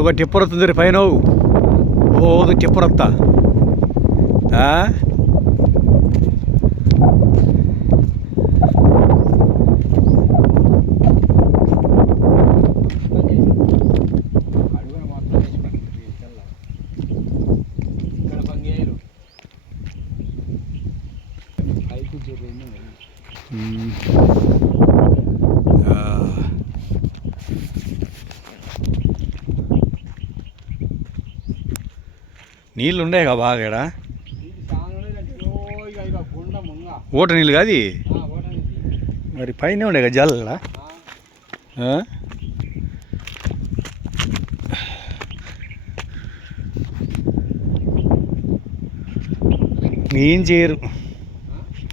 ఒక టిప్పర్ వస్తుంది పైన ఓదు టిప్పర్ వస్తా నీళ్ళు ఉండే కదా బాగా ఇక్కడ ఓట నీళ్ళు కాదు మరి పైన ఉండే కదా జల్ల ఏం చేయరు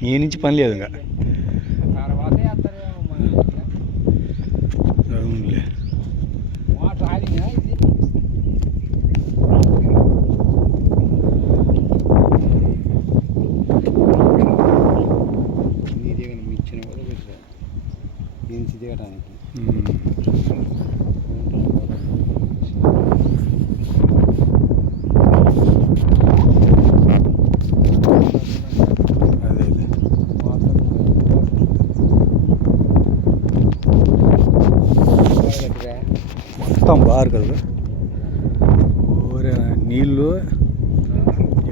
ఈ నుంచి పని లేదు ఇంకా అవునులే దిగడానికి మొత్తం బారు కదా నీళ్ళు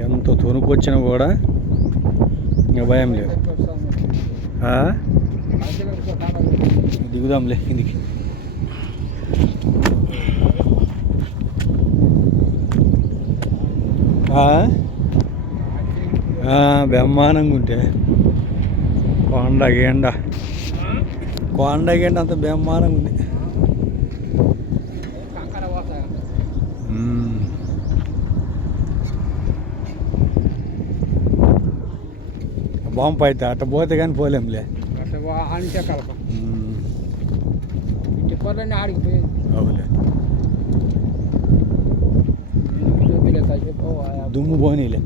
ఎంత తొనుకొచ్చినా కూడా ఇంకా భయం లేదు దిగుదాంలే కిందికి బ్రహ్మాండంగా ఉంటే కొండ గేండ అంత బ్రహ్మాండంగా ఉంది బాంబు అయితే అట్ట పోతే కానీ పోలేంలే ఆడికిపోయింది అవులే దుమ్ము పోనీలే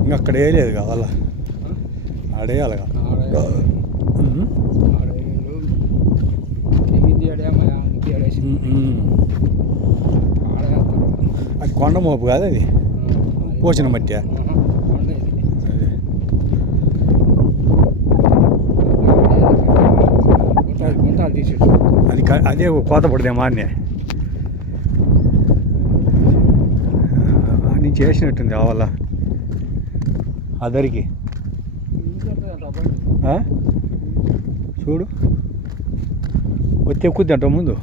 ఇంకా అక్కడ వేయలేదు కావాలా ఆడేయాలిగా అది కొండ మోపు కాదు అది పోచిన మట్టి అది అదే కోత పడదేమో అన్నీ నేను చేసినట్టుంది కావాలా అదరికి చూడు వచ్చి ఎక్కుద్ది అంట ముందు